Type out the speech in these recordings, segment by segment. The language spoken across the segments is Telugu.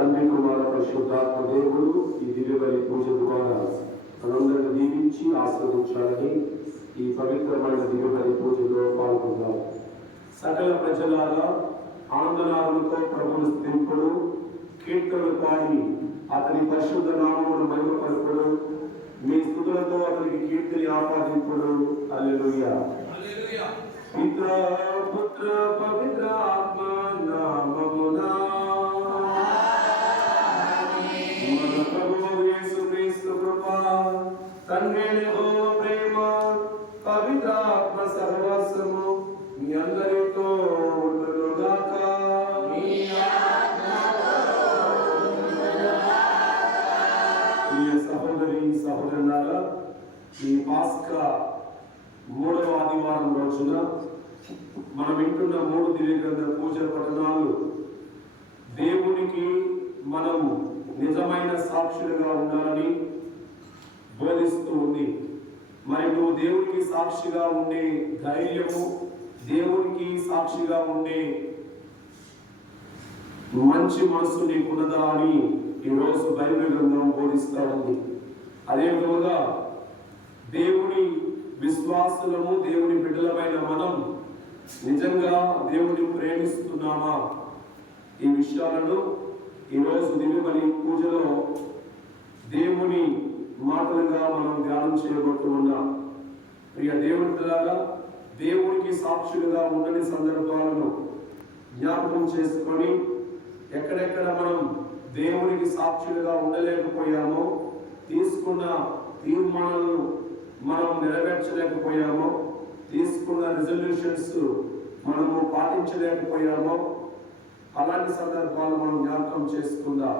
తండ్రి కుమార పరిశుద్ధాత్మ దేవుడు ఈ దివ్యబలి పూజ ద్వారా మనందరిని దీవించి ఆస్వాదించాలని ఈ పవిత్రమైన దివ్యబలి పూజలో పాల్గొన్నాం. సకల ప్రజలారా ఆనందనాలతో ప్రభువును స్తుతింపుడు, కీర్తనలు పాడి అతని పరిశుద్ధ నామమును మహిమపరపుడు, మీ స్తుతులతో అతనికి కీర్తిని ఆపాదింపుడు. హల్లెలూయా. పితా పుత్ర పవిత్ర ఆత్మ నామమున మన ప్రభువు యేసుక్రీస్తు కృప, తండ్రి యెహోవా ప్రేమ, పవిత్ర ఆత్మ సహవాసము మీ అందరితో ఉండునుగాక. ప్రియ సహోదరి సహోదరులారా, ఈ పాస్కా 3వ ఆదివారం రోజున మనం వింటున్న 3 దివ్య గ్రంథ పూజ పఠనాలు దేవునికి మనం నిజమైన సాక్షులుగా ఉండాలని బోధిస్తూ ఉంది. మరి నువ్వు దేవునికి సాక్షిగా ఉండే ధైర్యము, దేవునికి సాక్షిగా ఉండే మంచి మనసు నీకున్నదా అని ఈరోజు బైబిల్ గ్రంథం బోధిస్తూ ఉంది. అదేవిధంగా దేవుని విశ్వాసులము, దేవుని బిడ్డలమైన మనం నిజంగా దేవుని ప్రేమిస్తున్నామా? ఈ విషయాలను ఈరోజు దివ్యబలి పూజలో దేవుని మాటలుగా మనం ధ్యానం చేయబోతూ ఉన్నాం. ప్రియ దేవుని పిల్లలారా, దేవునికి సాక్షులుగా ఉండని సందర్భాలను జ్ఞాపకం చేసుకొని ఎక్కడెక్కడ మనం దేవునికి సాక్షులుగా ఉండలేకపోయామో, తీసుకున్న తీర్మానాలను మనం నెరవేర్చలేకపోయామో, తీసుకున్న రిజల్యూషన్స్ మనము పాటించలేకపోయామో, అలాంటి సందర్భాలు మనం జ్ఞాపకం చేసుకుందాం.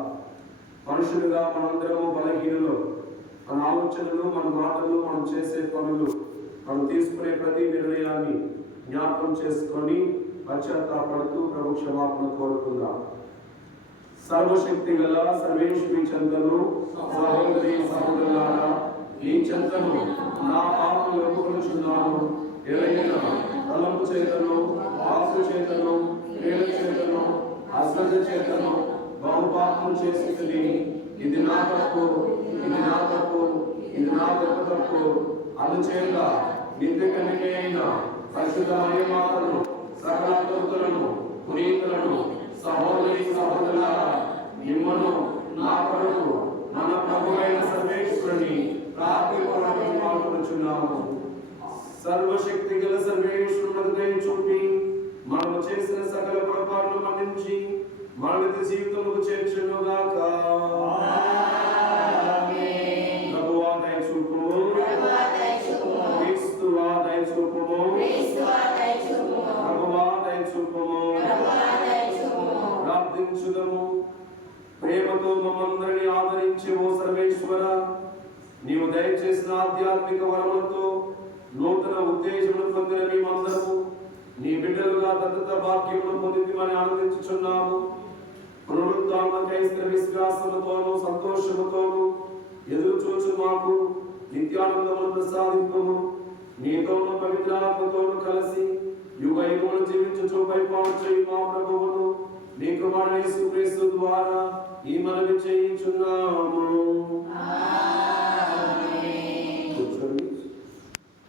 మనుషులుగా మనందరము బలహీనులు. మన ఆలోచనలు, మన మాటలు, మనం చేసే పనులు, మనం తీసుకునే ప్రతి నిర్ణయాన్ని జ్ఞాపకం చేసుకొని పశ్చాత్తాపడుతూ ప్రభు క్షమాపణ కోరుకుందాం. సర్వశక్తి గల సర్వేశ్వరి చెంతను సహోదరి సహోదరులారా, ఈ చెంతను నా పాపములు ఒప్పుకొనుచున్నాను. ఎవరైనా తలంపు చేతను, వాక్కు చేతను, క్రియల చేతను, అశ్రద్ధ చేతను బహుపాపము చేసి ఇది నా తప్పు, ఇది నా తప్పు, ఇది నా గొప్ప తప్పు. అందుచేత నిత్య కన్యక అయిన పరిశుద్ధ మరియమాతను, సకల దూతలను, పునీతులను, సహోదరి సహోదరులారా, మిమ్మను నా కొరకు మన ప్రభువైన సర్వేశ్వరుని ప్రార్థింపడానికి పాల్గొనుచున్నాము. సర్వశక్తి గల సర్వేశ్వరుడు దయ చూపి మనము చేసిన సకల పొరపాట్లను మన్నించి మన నిత్య జీవితముకు చేర్చునుగాక. ప్రభువా దయ చూపుము, క్రీస్తువా దయ చూపుము, ప్రభువా దయ చూపుము. ప్రార్థించుదము. ప్రేమతో మమ్మందరినీ ఆదరించి ఓ సర్వేశ్వర, నీవు దయచేసిన ఆధ్యాత్మిక వరములతో నూతన ఉద్దేశములు పొందిన మేమందరము నీ బిడ్డలుగా దత్తత భాగ్యములు పొందిందని ఆనందించుచున్నాము. పునరుత్థాన క్రైస్తవ విశ్వాసముతోను సంతోషముతోను ఎదురు చూచు మాకు నిత్యానందమును ప్రసాదింపుము. నీతోను పవిత్రాత్మతోను కలిసి యుగ యుగములు జీవించుచు పరిపాలన చేయు మా ప్రభువును నీ కుమారుడు యేసుక్రీస్తు ద్వారా ఈ మనవి చేయుచున్నాము.